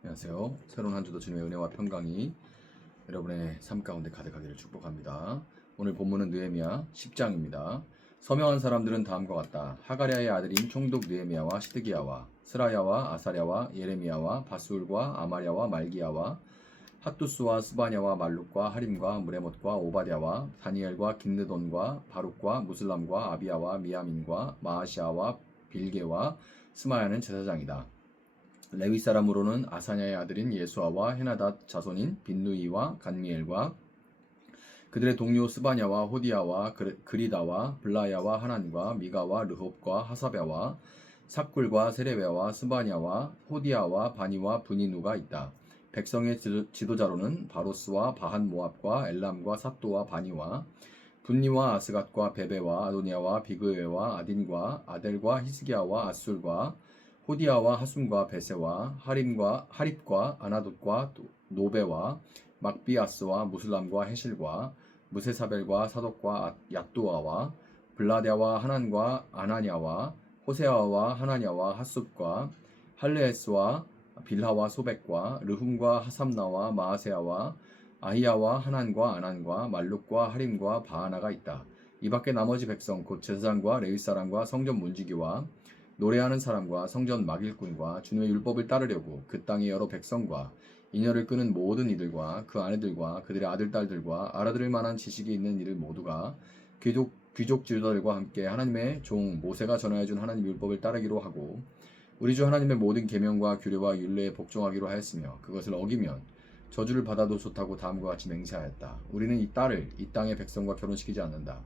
안녕하세요. 새로운 한 주도 주님의 은혜와 평강이 여러분의 삶 가운데 가득하기를 축복합니다. 오늘 본문은 느헤미야 10장입니다. 서명한 사람들은 다음과 같다. 하가랴의 아들인 총독 느헤미야와 시드기야와 스라야와 아사랴와 예레미야와 바술과 아마랴와 말기야와 핫두스와 스바냐와 말룩과 하림과 무레못과 오바댜와 다니엘과 긴느돈과 바룩과 무슬람과 아비야와 미야민과 마아시아와 빌게와 스마야는 제사장이다. 레위 사람으로는 아사냐의 아들인 예수아와 헤나닷 자손인 빈누이와 간미엘과 그들의 동료 스바냐와 호디야와 그리다와 블라야와 하난과 미가와 르홉과 하사랴와 삭굴과 세레베와 스바냐와 호디야와 바니와 브니누가 있다. 백성의 지도자로는 바로스와 바한 모압과 엘람과 삿도와 바니와 분니와 아스갓과 베베와 아도니아와 비그웨와 아딘과 아델과 히스기야와 아술과 호디야와 하숨과 베세와 하립과 아나돗과 노베와 막비아스와 무슬람과 헤실과 무세사벨과 사독과 얏두아와 블라랴와 하난과 아나냐와 호세아와 하나냐와 핫숫과 할레에스와 빌하와 소백과 르훔과 하삼나와 마아세아와 아히야와 하난과 아난과 말룩과 하림과 바하나가 있다. 이 밖에 나머지 백성 곧 제사장과 레위 사람과 성전 문지기와 노래하는 사람과 성전 막일꾼과 주님의 율법을 따르려고 그 땅의 여러 백성과 인연을 끄는 모든 이들과 그 아내들과 그들의 아들 딸들과 알아들을 만한 지식이 있는 이들 모두가 귀족 지도자들과 함께 하나님의 종 모세가 전하여준 하나님 율법을 따르기로 하고 우리 주 하나님의 모든 계명과 규례와 율례에 복종하기로 하였으며 그것을 어기면 저주를 받아도 좋다고 다음과 같이 맹세하였다. 우리는 이 딸을 이 땅의 백성과 결혼시키지 않는다.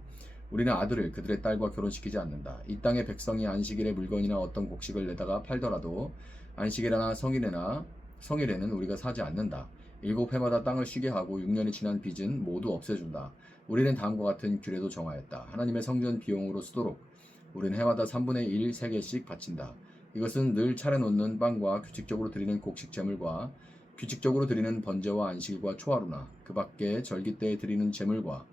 우리는 아들을 그들의 딸과 결혼시키지 않는다. 이 땅의 백성이 안식일에 물건이나 어떤 곡식을 내다가 팔더라도 안식일이나 성일에는 우리가 사지 않는다. 7해마다 땅을 쉬게 하고 6년이 지난 빚은 모두 없애준다. 우리는 다음과 같은 규례도 정하였다. 하나님의 성전 비용으로 쓰도록 우리는 해마다 3분의 1 세개씩 바친다. 이것은 늘 차려놓는 빵과 규칙적으로 드리는 곡식 제물과 규칙적으로 드리는 번제와 안식일과 초하루나 그 밖에 절기 때에 드리는 제물과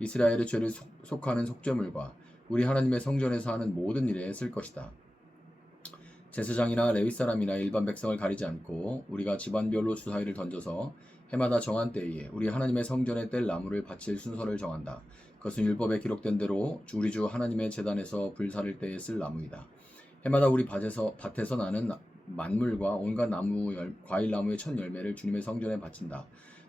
이스라엘의 죄를 속하는 속죄물과 우리 하나님의 성전에서 하는 모든 일에 쓸 것이다. 제사장이나 레위 사람이나 일반 백성을 가리지 않고 우리가 집안별로 주사위를 던져서 해마다 정한 때에 우리 하나님의 성전에 뗄 나무를 바칠 순서를 정한다. 그것은 율법에 기록된 대로 우리 주 하나님의 제단에서 불사를 때에 쓸 나무이다. 해마다 우리 밭에서 나는 만물과 온갖 과일 나무의 첫 열매를 주님의 성전에 바친다.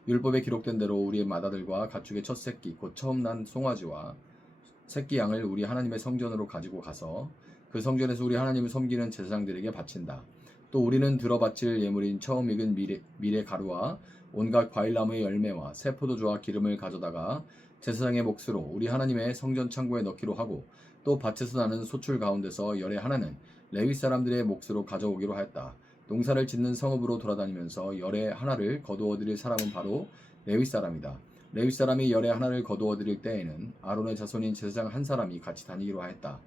율법에 기록된 대로 우리의 맏아들과 가축의 첫 새끼 곧 처음 난 송아지와 새끼 양을 우리 하나님의 성전으로 가지고 가서 그 성전에서 우리 하나님을 섬기는 제사장들에게 바친다. 또 우리는 들어바칠 예물인 처음 익은 미래 가루와 온갖 과일나무의 열매와 새 포도주와 기름을 가져다가 제사장의 몫으로 우리 하나님의 성전 창고에 넣기로 하고 또 밭에서 나는 소출 가운데서 열의 하나는 레위 사람들의 몫으로 가져오기로 하였다. 농사를 짓는 성읍으로 돌아다니면서 열의 하나를 거두어들일 사람은 바로 레위 사람이다. 레위 사람이 열의 하나를 거두어들일 때에는 아론의 자손인 제사장 한 사람이 같이 다니기로 하였다.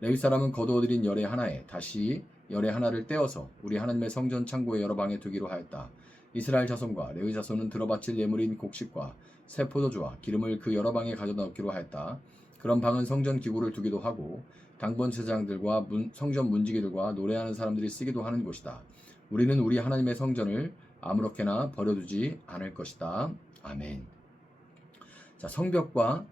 레위 사람은 거두어들인 열의 하나에 다시 열의 하나를 떼어서 우리 하나님의 성전 창고의 여러 방에 두기로 하였다. 이스라엘 자손과 레위 자손은 들어바칠 예물인 곡식과 새 포도주와 기름을 그 여러 방에 가져다 놓기로 하였다. 그런 방은 성전 기구를 두기도 하고 당번 제사장들과 성전 문지기들과 노래하는 사람들이 쓰기도 하는 곳이다. 우리는 우리 하나님의 성전을 아무렇게나 버려두지 않을 것이다. 아멘. 자, 성벽과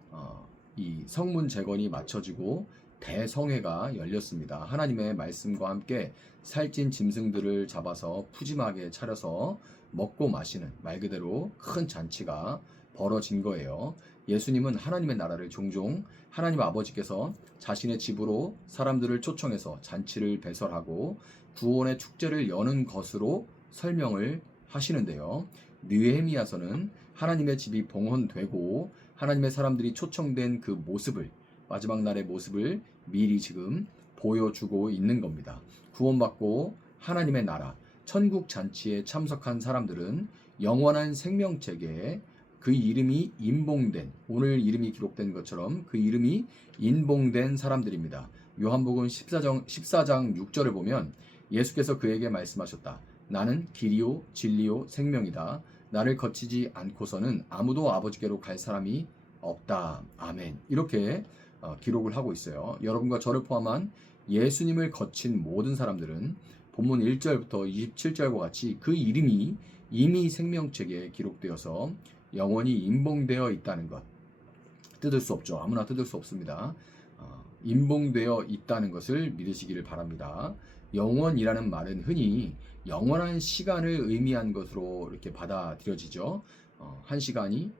이 성문 재건이 마쳐지고 대성회가 열렸습니다. 하나님의 말씀과 함께 살찐 짐승들을 잡아서 푸짐하게 차려서 먹고 마시는 말 그대로 큰 잔치가 벌어진 거예요. 예수님은 하나님의 나라를 종종 하나님 아버지께서 자신의 집으로 사람들을 초청해서 잔치를 배설하고 구원의 축제를 여는 것으로 설명을 하시는데요. 느헤미야서는 하나님의 집이 봉헌되고 하나님의 사람들이 초청된 그 모습을 마지막 날의 모습을 미리 지금 보여주고 있는 겁니다. 구원받고 하나님의 나라, 천국 잔치에 참석한 사람들은 영원한 생명책에 그 이름이 인봉된, 오늘 이름이 기록된 것처럼 그 이름이 인봉된 사람들입니다. 요한복음 14장 6절을 보면 예수께서 그에게 말씀하셨다. 나는 길이요 진리요 생명이다. 나를 거치지 않고서는 아무도 아버지께로 갈 사람이 없다. 아멘. 이렇게 기록을 하고 있어요. 여러분과 저를 포함한 예수님을 거친 모든 사람들은 본문 1절부터 27절과 같이 그 이름이 이미 생명책에 기록되어서 영원히 임봉되어 있다는 것. 뜯을 수 없죠. 아무나 뜯을 수 없습니다. 임봉되어 있다는 것을 믿으시기를 바랍니다. 영원이라는 말은 흔히 영원한 시간을 의미한 것으로 이렇게 받아들여지죠. 1시간이,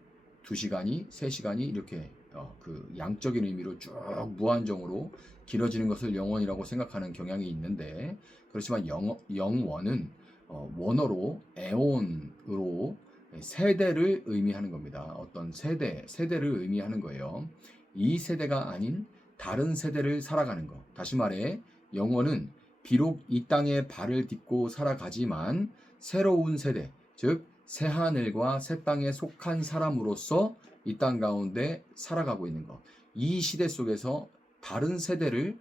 2시간이, 3시간이 이렇게 그 양적인 의미로 쭉 무한정으로 길어지는 것을 영원이라고 생각하는 경향이 있는데, 그렇지만 영원은 원어로 에온으로 세대를 의미하는 겁니다. 어떤 세대를 의미하는 거예요. 이 세대가 아닌 다른 세대를 살아가는 것. 다시 말해 영원은 비록 이 땅에 발을 딛고 살아가지만 새로운 세대, 즉 새하늘과 새 땅에 속한 사람으로서 이 땅 가운데 살아가고 있는 것. 이 시대 속에서 다른 시대를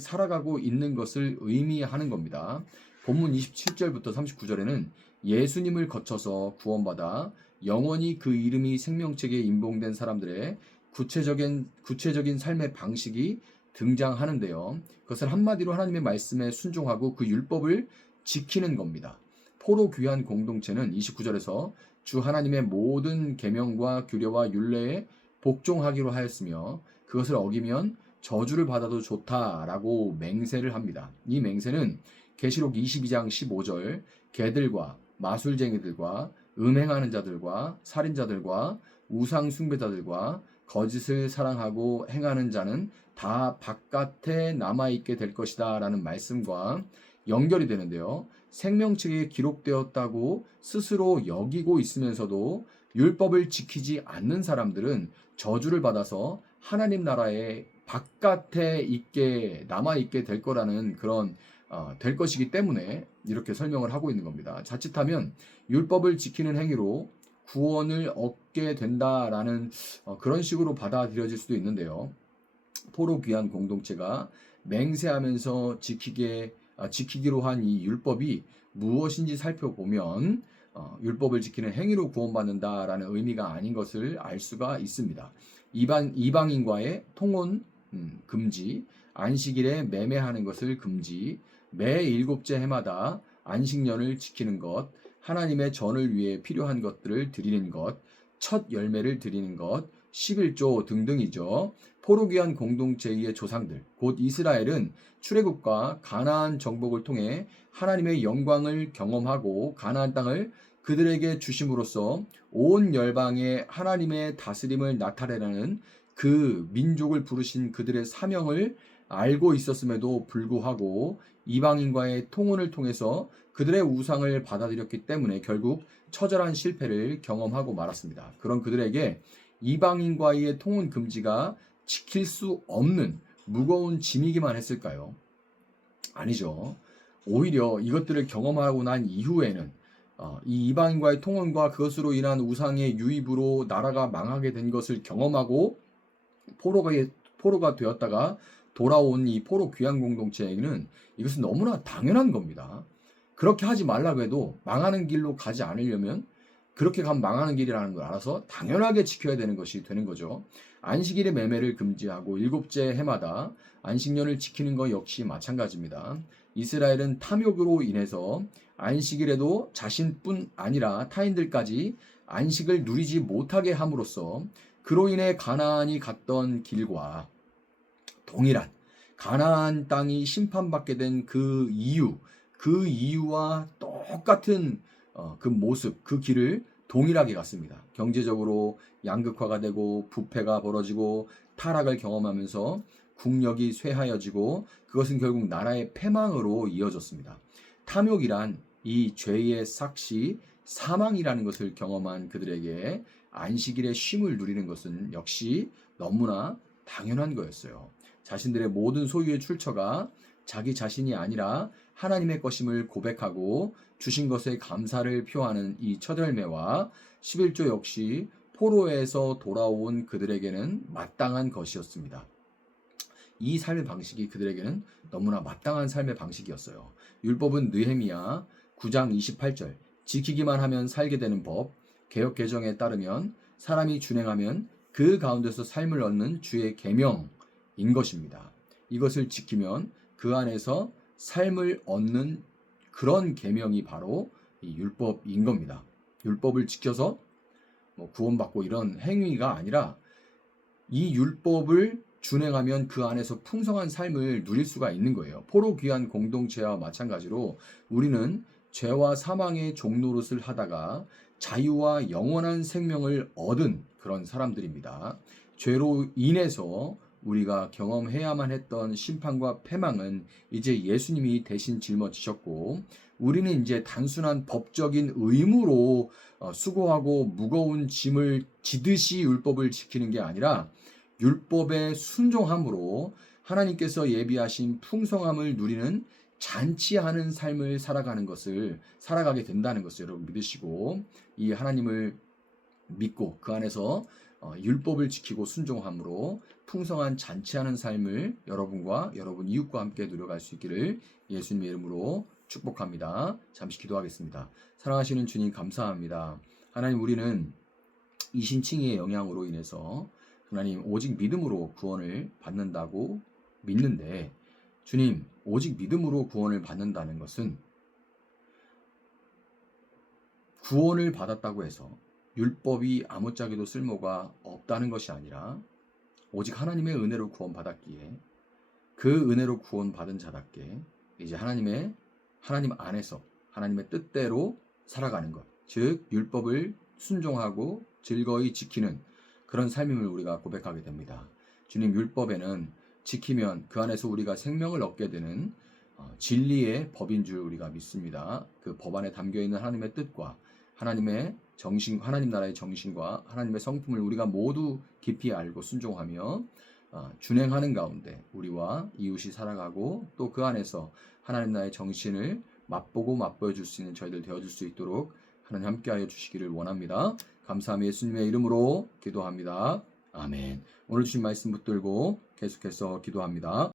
살아가고 있는 것을 의미하는 겁니다. 본문 27절부터 39절에는 예수님을 거쳐서 구원받아 영원히 그 이름이 생명책에 임봉된 사람들의 구체적인 삶의 방식이 등장하는데요. 그것을 한마디로 하나님의 말씀에 순종하고 그 율법을 지키는 겁니다. 포로 귀한 공동체는 29절에서 주 하나님의 모든 계명과 규례와 율례에 복종하기로 하였으며 그것을 어기면 저주를 받아도 좋다라고 맹세를 합니다. 이 맹세는 계시록 22장 15절 개들과 마술쟁이들과 음행하는 자들과 살인자들과 우상 숭배자들과 거짓을 사랑하고 행하는 자는 다 바깥에 남아있게 될 것이다 라는 말씀과 연결이 되는데요. 생명책에 기록되었다고 스스로 여기고 있으면서도 율법을 지키지 않는 사람들은 저주를 받아서 하나님 나라의 바깥에 남아있게 될 거라는 그런 될 것이기 때문에 이렇게 설명을 하고 있는 겁니다. 자칫하면 율법을 지키는 행위로 구원을 얻게 된다라는 그런 식으로 받아들여질 수도 있는데요. 포로 귀한 공동체가 맹세하면서 지키기로 한 이 율법이 무엇인지 살펴보면 율법을 지키는 행위로 구원받는다라는 의미가 아닌 것을 알 수가 있습니다. 이방인과의 통혼 금지, 안식일에 매매하는 것을 금지, 매 7째 해마다 안식년을 지키는 것, 하나님의 전을 위해 필요한 것들을 드리는 것, 첫 열매를 드리는 것, 11조 등등이죠. 포로 귀한 공동체의 조상들, 곧 이스라엘은 출애굽과 가나안 정복을 통해 하나님의 영광을 경험하고 가나안 땅을 그들에게 주심으로써 온 열방에 하나님의 다스림을 나타내라는 그 민족을 부르신 그들의 사명을 알고 있었음에도 불구하고 이방인과의 통혼을 통해서 그들의 우상을 받아들였기 때문에 결국 처절한 실패를 경험하고 말았습니다. 그런 그들에게 이방인과의 통혼 금지가 지킬 수 없는 무거운 짐이기만 했을까요? 아니죠. 오히려 이것들을 경험하고 난 이후에는 이 이방인과의 통혼과 그것으로 인한 우상의 유입으로 나라가 망하게 된 것을 경험하고 포로가 되었다가 돌아온 이 포로 귀한 공동체에게는 이것은 너무나 당연한 겁니다. 그렇게 하지 말라고 해도 망하는 길로 가지 않으려면 그렇게 가면 망하는 길이라는 걸 알아서 당연하게 지켜야 되는 것이 되는 거죠. 안식일의 매매를 금지하고 7째 해마다 안식년을 지키는 것 역시 마찬가지입니다. 이스라엘은 탐욕으로 인해서 안식일에도 자신뿐 아니라 타인들까지 안식을 누리지 못하게 함으로써 그로 인해 가나안이 갔던 길과 동일한 가나안 땅이 심판받게 된 그 이유와 똑같은 그 모습, 그 길을 동일하게 갔습니다. 경제적으로 양극화가 되고 부패가 벌어지고 타락을 경험하면서 국력이 쇠하여지고 그것은 결국 나라의 패망으로 이어졌습니다. 탐욕이란 이 죄의 삭시, 사망이라는 것을 경험한 그들에게 안식일의 쉼을 누리는 것은 역시 너무나 당연한 거였어요. 자신들의 모든 소유의 출처가 자기 자신이 아니라 하나님의 것임을 고백하고 주신 것에 감사를 표하는 이 첫 열매와 11조 역시 포로에서 돌아온 그들에게는 마땅한 것이었습니다. 이 삶의 방식이 그들에게는 너무나 마땅한 삶의 방식이었어요. 율법은 느헤미야 9장 28절 지키기만 하면 살게 되는 법, 개역 개정에 따르면 사람이 준행하면 그 가운데서 삶을 얻는 주의 계명인 것입니다. 이것을 지키면 그 안에서 삶을 얻는 그런 계명이 바로 이 율법인 겁니다. 율법을 지켜서 뭐 구원받고 이런 행위가 아니라 이 율법을 준행하면 그 안에서 풍성한 삶을 누릴 수가 있는 거예요. 포로 귀한 공동체와 마찬가지로 우리는 죄와 사망의 종노릇을 하다가 자유와 영원한 생명을 얻은 그런 사람들입니다. 죄로 인해서 우리가 경험해야만 했던 심판과 패망은 이제 예수님이 대신 짊어지셨고, 우리는 이제 단순한 법적인 의무로 수고하고 무거운 짐을 지듯이 율법을 지키는 게 아니라 율법의 순종함으로 하나님께서 예비하신 풍성함을 누리는 잔치하는 삶을 살아가게 된다는 것을 여러분 믿으시고, 이 하나님을 믿고 그 안에서 율법을 지키고 순종함으로 풍성한 잔치하는 삶을 여러분과 여러분 이웃과 함께 누려갈 수 있기를 예수님의 이름으로 축복합니다. 잠시 기도하겠습니다. 사랑하시는 주님, 감사합니다. 하나님, 우리는 이신칭의의 영향으로 인해서 하나님 오직 믿음으로 구원을 받는다고 믿는데, 주님, 오직 믿음으로 구원을 받는다는 것은 구원을 받았다고 해서 율법이 아무짝에도 쓸모가 없다는 것이 아니라 오직 하나님의 은혜로 구원받았기에 그 은혜로 구원받은 자답게 이제 하나님 안에서 하나님의 뜻대로 살아가는 것, 즉 율법을 순종하고 즐거이 지키는 그런 삶임을 우리가 고백하게 됩니다. 주님, 율법에는 지키면 그 안에서 우리가 생명을 얻게 되는 진리의 법인 줄 우리가 믿습니다. 그 법 안에 담겨 있는 하나님의 뜻과 하나님의 정신, 하나님 나라의 정신과 하나님의 성품을 우리가 모두 깊이 알고 순종하며 준행하는 가운데 우리와 이웃이 살아가고 또 그 안에서 하나님 나라의 정신을 맛보고 맛보여줄 수 있는 저희들 되어줄 수 있도록 하나님 함께하여 주시기를 원합니다. 감사하며 예수님의 이름으로 기도합니다. 아멘. 오늘 주신 말씀 붙들고 계속해서 기도합니다.